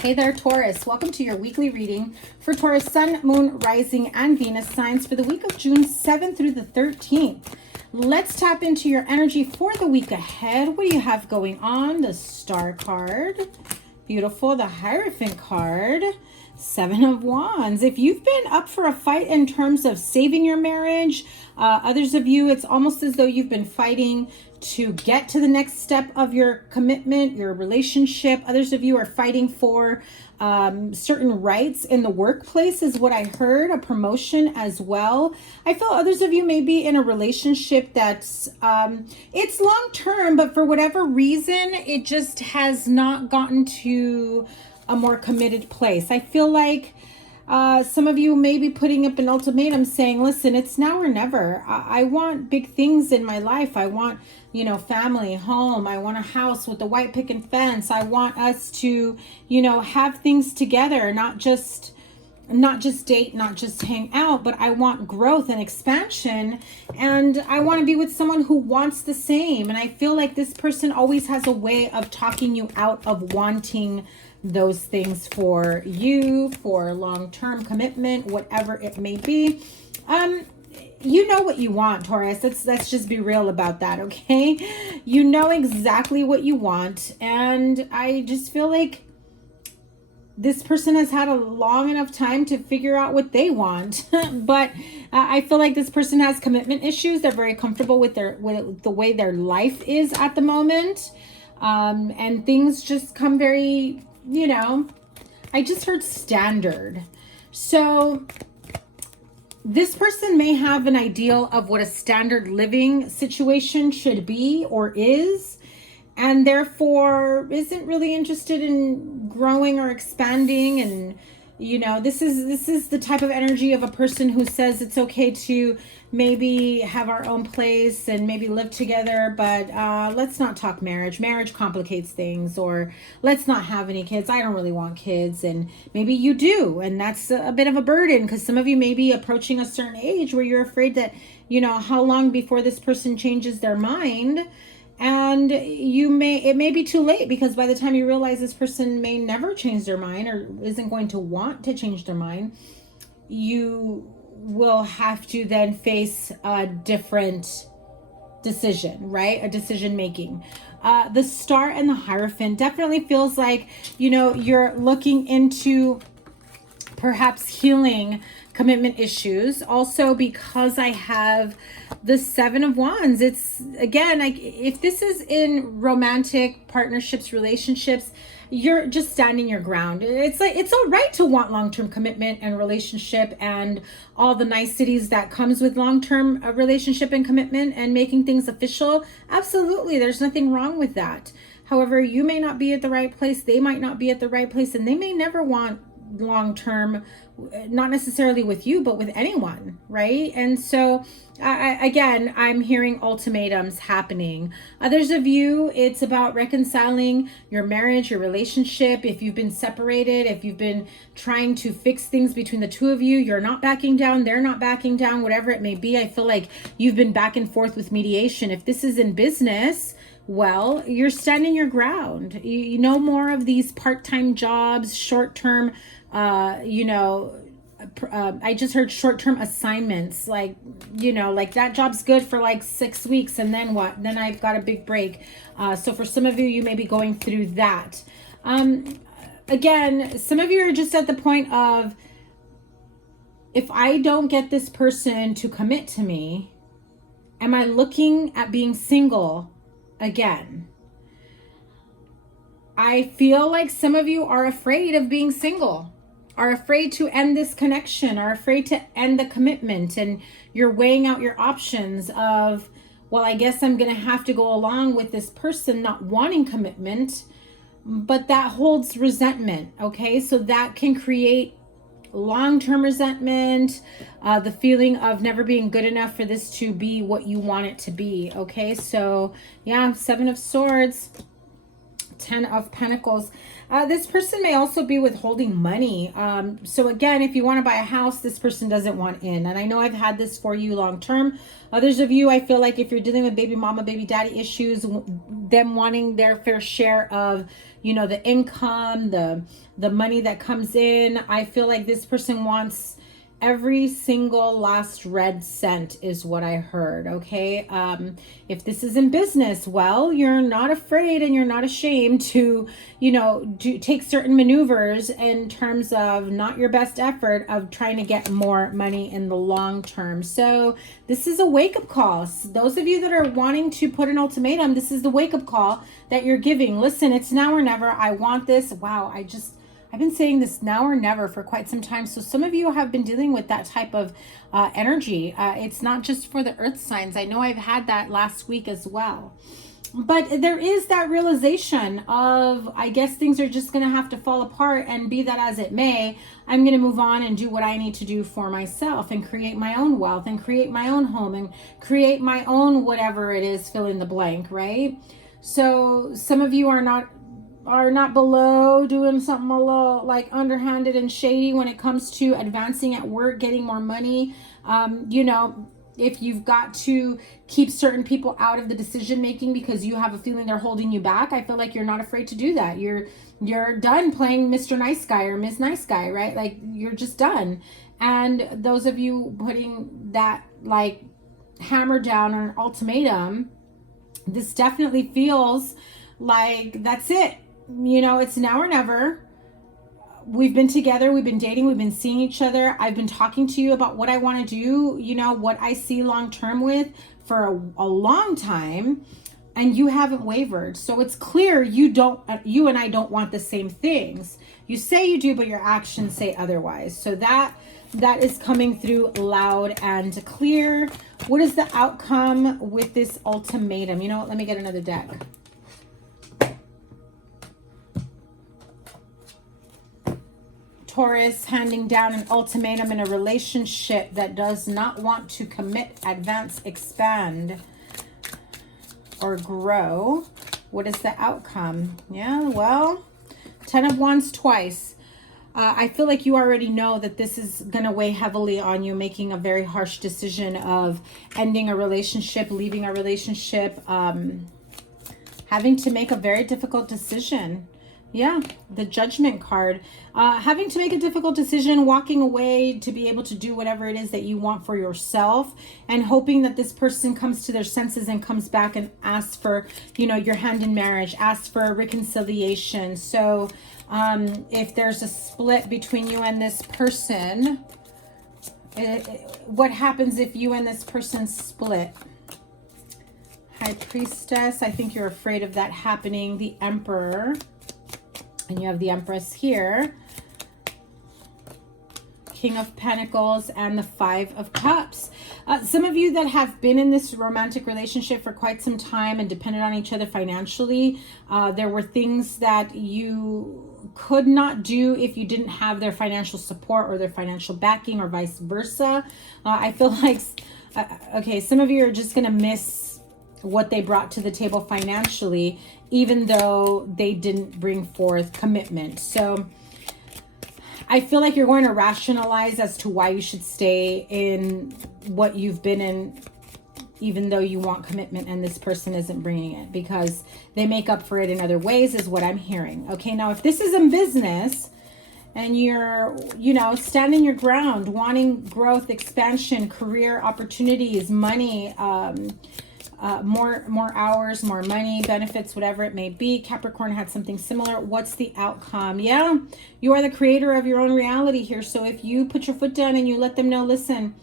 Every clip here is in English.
Hey there, Taurus. Welcome to your weekly reading for Taurus Sun, Moon, Rising, and Venus signs for the week of June 7th through the 13th. Let's tap into your energy for the week ahead. What do you have going on? The Star card. Beautiful. The Hierophant card. Seven of Wands. If you've been up for a fight in terms of saving your marriage, others of you, it's almost as though you've been fighting to get to the next step of your commitment, your relationship. Others of you are fighting for certain rights in the workplace is what I heard, a promotion as well. I feel others of you may be in a relationship that's, it's long term, but for whatever reason, it just has not gotten to a more committed place. I feel like some of you may be putting up an ultimatum saying, listen, it's now or never. I want big things in my life. I want, you know, family, home. I want a house with a white picket fence. I want us to, you know, have things together, not just date, not just hang out, but I want growth and expansion, and I want to be with someone who wants the same. And I feel like this person always has a way of talking you out of wanting those things for you, for long-term commitment, whatever it may be. You know what you want, Taurus. Let's just be real about that, okay? You know exactly what you want, and I just feel like this person has had a long enough time to figure out what they want. But I feel like this person has commitment issues. They're very comfortable with the way their life is at the moment, and things just come very, you know, I just heard standard. So this person may have an ideal of what a standard living situation should be or is, and therefore isn't really interested in growing or expanding. And you know, this is the type of energy of a person who says it's okay to maybe have our own place and maybe live together, but let's not talk marriage. Marriage complicates things. Or let's not have any kids. I don't really want kids. And maybe you do, and that's a bit of a burden, because some of you may be approaching a certain age where you're afraid that, you know, how long before this person changes their mind. And it may be too late, because by the time you realize this person may never change their mind or isn't going to want to change their mind, you will have to then face a different decision, right? A decision making. The Star and the Hierophant definitely feels like, you know, you're looking into perhaps healing commitment issues. Also, because I have the Seven of Wands, it's again, like if this is in romantic partnerships, relationships, you're just standing your ground. It's like it's all right to want long-term commitment and relationship and all the niceties that comes with long-term relationship and commitment and making things official. Absolutely, there's nothing wrong with that. However, you may not be at the right place, they might not be at the right place, and they may never want long-term, not necessarily with you, but with anyone, right? And so again, I'm hearing ultimatums happening. Others of you, it's about reconciling your marriage, your relationship. If you've been separated, if you've been trying to fix things between the two of you, you're not backing down, they're not backing down, whatever it may be. I feel like you've been back and forth with mediation. If this is in business, well, you're standing your ground. You know, more of these part-time jobs, short-term, you know, I just heard short-term assignments, like, you know, like that job's good for like 6 weeks, and then what? Then I've got a big break. So for some of you, you may be going through that. Again, some of you are just at the point of, if I don't get this person to commit to me, am I looking at being single again? I feel like some of you are afraid of being single, are afraid to end this connection, are afraid to end the commitment, and you're weighing out your options of, well, I guess I'm going to have to go along with this person not wanting commitment, but that holds resentment, okay? So that can create long-term resentment, the feeling of never being good enough for this to be what you want it to be, okay? So yeah, Seven of Swords. Ten of Pentacles. This person may also be withholding money. So again, if you want to buy a house, this person doesn't want in. And I know I've had this for you long term. Others of you, I feel like if you're dealing with baby mama, baby daddy issues, them wanting their fair share of, you know, the income, the money that comes in, I feel like this person wants every single last red cent is what I heard. Okay. If this is in business, well, you're not afraid and you're not ashamed to, you know, take certain maneuvers in terms of not your best effort of trying to get more money in the long term. So this is a wake-up call. So those of you that are wanting to put an ultimatum, this is the wake-up call that you're giving. Listen, it's now or never. I want this. Wow. I've been saying this now or never for quite some time. So some of you have been dealing with that type of energy. It's not just for the earth signs. I know I've had that last week as well. But there is that realization of, I guess things are just going to have to fall apart, and be that as it may, I'm going to move on and do what I need to do for myself and create my own wealth and create my own home and create my own whatever it is, fill in the blank, right? So some of you are not below doing something a little like underhanded and shady when it comes to advancing at work, getting more money. You know, if you've got to keep certain people out of the decision making because you have a feeling they're holding you back, I feel like you're not afraid to do that. You're done playing Mr. Nice Guy or Miss Nice Guy, right? Like, you're just done. And those of you putting that like hammer down on an ultimatum, this definitely feels like that's it. You know, it's now or never. We've been together, we've been dating, we've been seeing each other. I've been talking to you about what I want to do, you know, what I see long term with for a long time, and you haven't wavered. So it's clear you and I don't want the same things. You say you do, but your actions say otherwise. So that is coming through loud and clear. What is the outcome with this ultimatum? You know what? Let me get another deck. Taurus handing down an ultimatum in a relationship that does not want to commit, advance, expand, or grow. What is the outcome? Yeah, well, 10 of Wands twice. I feel like you already know that this is going to weigh heavily on you, making a very harsh decision of ending a relationship, leaving a relationship, having to make a very difficult decision. Yeah, the Judgment card. Having to make a difficult decision, walking away to be able to do whatever it is that you want for yourself, and hoping that this person comes to their senses and comes back and asks for, you know, your hand in marriage, asks for a reconciliation. So if there's a split between you and this person, what happens if you and this person split? High Priestess, I think you're afraid of that happening. The Emperor. And you have the Empress here, King of Pentacles, and the Five of Cups. Some of you that have been in this romantic relationship for quite some time and depended on each other financially, there were things that you could not do if you didn't have their financial support or their financial backing, or vice versa. I feel like, okay, some of you are just going to miss what they brought to the table financially, even though they didn't bring forth commitment. So I feel like you're going to rationalize as to why you should stay in what you've been in, even though you want commitment and this person isn't bringing it, because they make up for it in other ways, is what I'm hearing. Okay, now if this is in business and you're, you know, standing your ground, wanting growth, expansion, career opportunities, money, more hours, more money, benefits, whatever it may be. Capricorn had something similar. What's the outcome? Yeah, you are the creator of your own reality here. So if you put your foot down and you let them know, listen,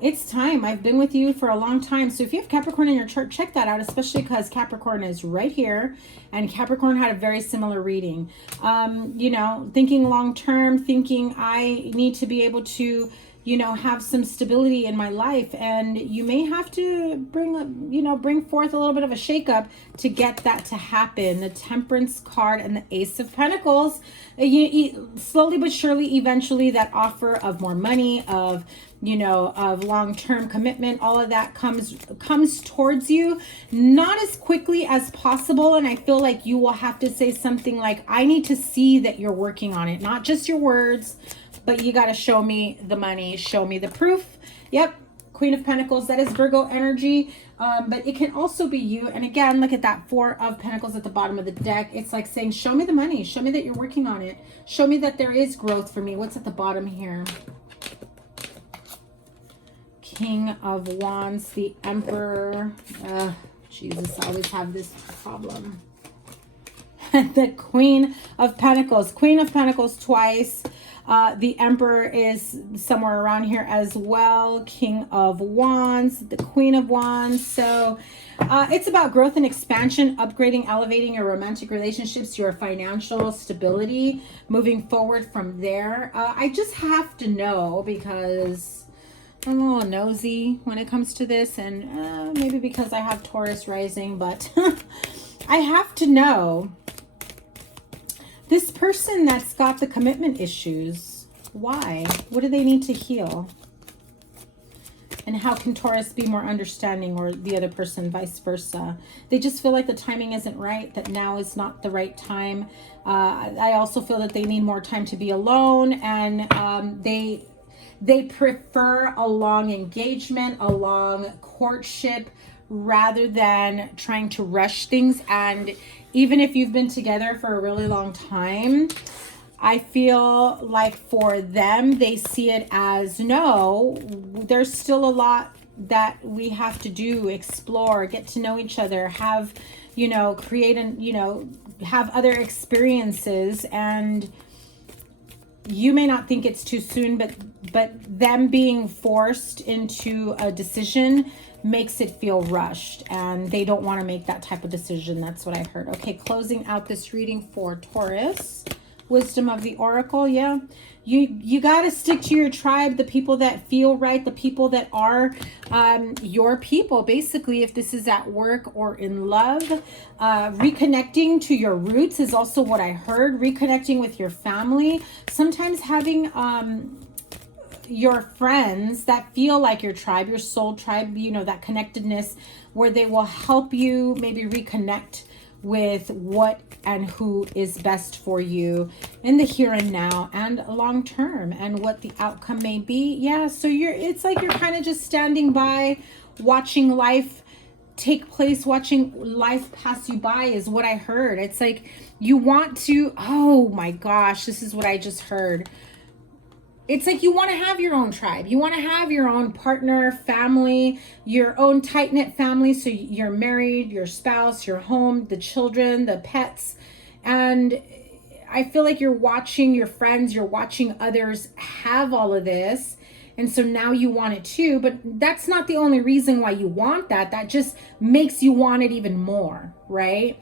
it's time. I've been with you for a long time. So if you have Capricorn in your chart, check that out, especially because Capricorn is right here, and Capricorn had a very similar reading. You know, thinking long term, thinking I need to be able to, you know, have some stability in my life, and you may have to bring forth a little bit of a shakeup to get that to happen. The Temperance card and the Ace of Pentacles, slowly but surely, eventually, that offer of more money, of, you know, of long-term commitment. All of that comes towards you, not as quickly as possible. And I feel like you will have to say something like, I need to see that you're working on it, not just your words, but you got to show me the money, show me the proof. Yep. Queen of Pentacles, that is Virgo energy, but it can also be you. And again, look at that 4 of Pentacles at the bottom of the deck. It's like saying, show me the money, show me that you're working on it, show me that there is growth for me. What's at the bottom here? King of Wands, the Emperor. Jesus, I always have this problem. The Queen of Pentacles. Queen of Pentacles twice. The Emperor is somewhere around here as well. King of Wands, the Queen of Wands. So it's about growth and expansion, upgrading, elevating your romantic relationships, your financial stability, moving forward from there. I just have to know, because I'm a little nosy when it comes to this, and maybe because I have Taurus rising, but I have to know. This person that's got the commitment issues, why? What do they need to heal? And how can Taurus be more understanding, or the other person, vice versa? They just feel like the timing isn't right, that now is not the right time. I also feel that they need more time to be alone, and they prefer a long engagement, a long courtship, rather than trying to rush things. And even if you've been together for a really long time, I feel like for them, they see it as, no, there's still a lot that we have to do, explore, get to know each other, have, you know, create and, you know, have other experiences. And you may not think it's too soon, but them being forced into a decision makes it feel rushed, and they don't want to make that type of decision. That's what I heard. Okay, closing out this reading for Taurus. Wisdom of the Oracle. Yeah, you got to stick to your tribe, the people that feel right, the people that are your people. Basically, if this is at work or in love, reconnecting to your roots is also what I heard. Reconnecting with your family. Sometimes having your friends that feel like your tribe, your soul tribe, you know, that connectedness, where they will help you maybe reconnect with what and who is best for you in the here and now and long term, and what the outcome may be. Yeah, so it's like you're kind of just standing by, watching life take place, watching life pass you by is what I heard. It's like you want to, oh my gosh, this is what I just heard. It's like you want to have your own tribe. You want to have your own partner, family, your own tight-knit family. So you're married, your spouse, your home, the children, the pets. And I feel like you're watching your friends, you're watching others have all of this. And so now you want it too. But that's not the only reason why you want that. That just makes you want it even more, right?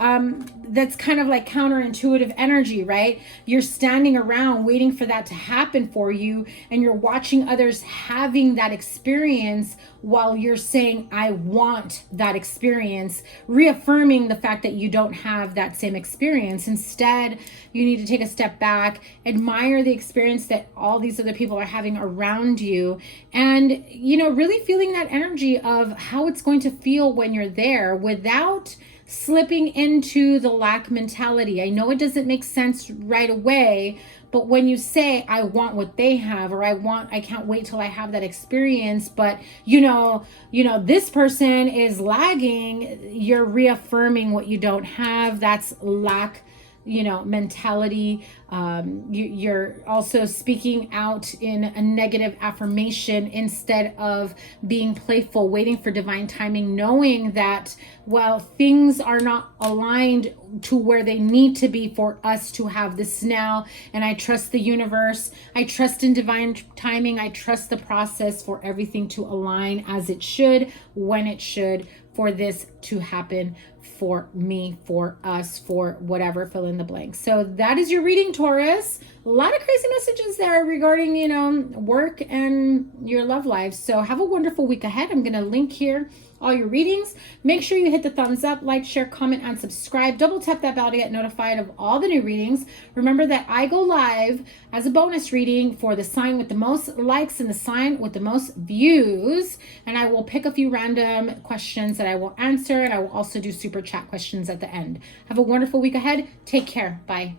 That's kind of like counterintuitive energy, right? You're standing around waiting for that to happen for you, and you're watching others having that experience while you're saying, I want that experience, reaffirming the fact that you don't have that same experience. Instead, you need to take a step back, admire the experience that all these other people are having around you, and, you know, really feeling that energy of how it's going to feel when you're there without slipping into the lack mentality. I know it doesn't make sense right away, but when you say, I want what they have, or I can't wait till I have that experience, but you know, this person is lagging, you're reaffirming what you don't have. That's lack, you know, mentality. You're also speaking out in a negative affirmation instead of being playful, waiting for divine timing, knowing that, well, things are not aligned to where they need to be for us to have this now. And I trust the universe. I trust in divine timing. I trust the process for everything to align as it should, when it should, for this to happen for me, for us, for whatever, fill in the blank. So that is your reading, Taurus. A lot of crazy messages there regarding, you know, work and your love life. So have a wonderful week ahead. I'm going to link here all your readings. Make sure you hit the thumbs up, like, share, comment, and subscribe. Double tap that bell to get notified of all the new readings. Remember that I go live as a bonus reading for the sign with the most likes and the sign with the most views. And I will pick a few random questions that I will answer. And I will also do super chat questions at the end. Have a wonderful week ahead. Take care. Bye.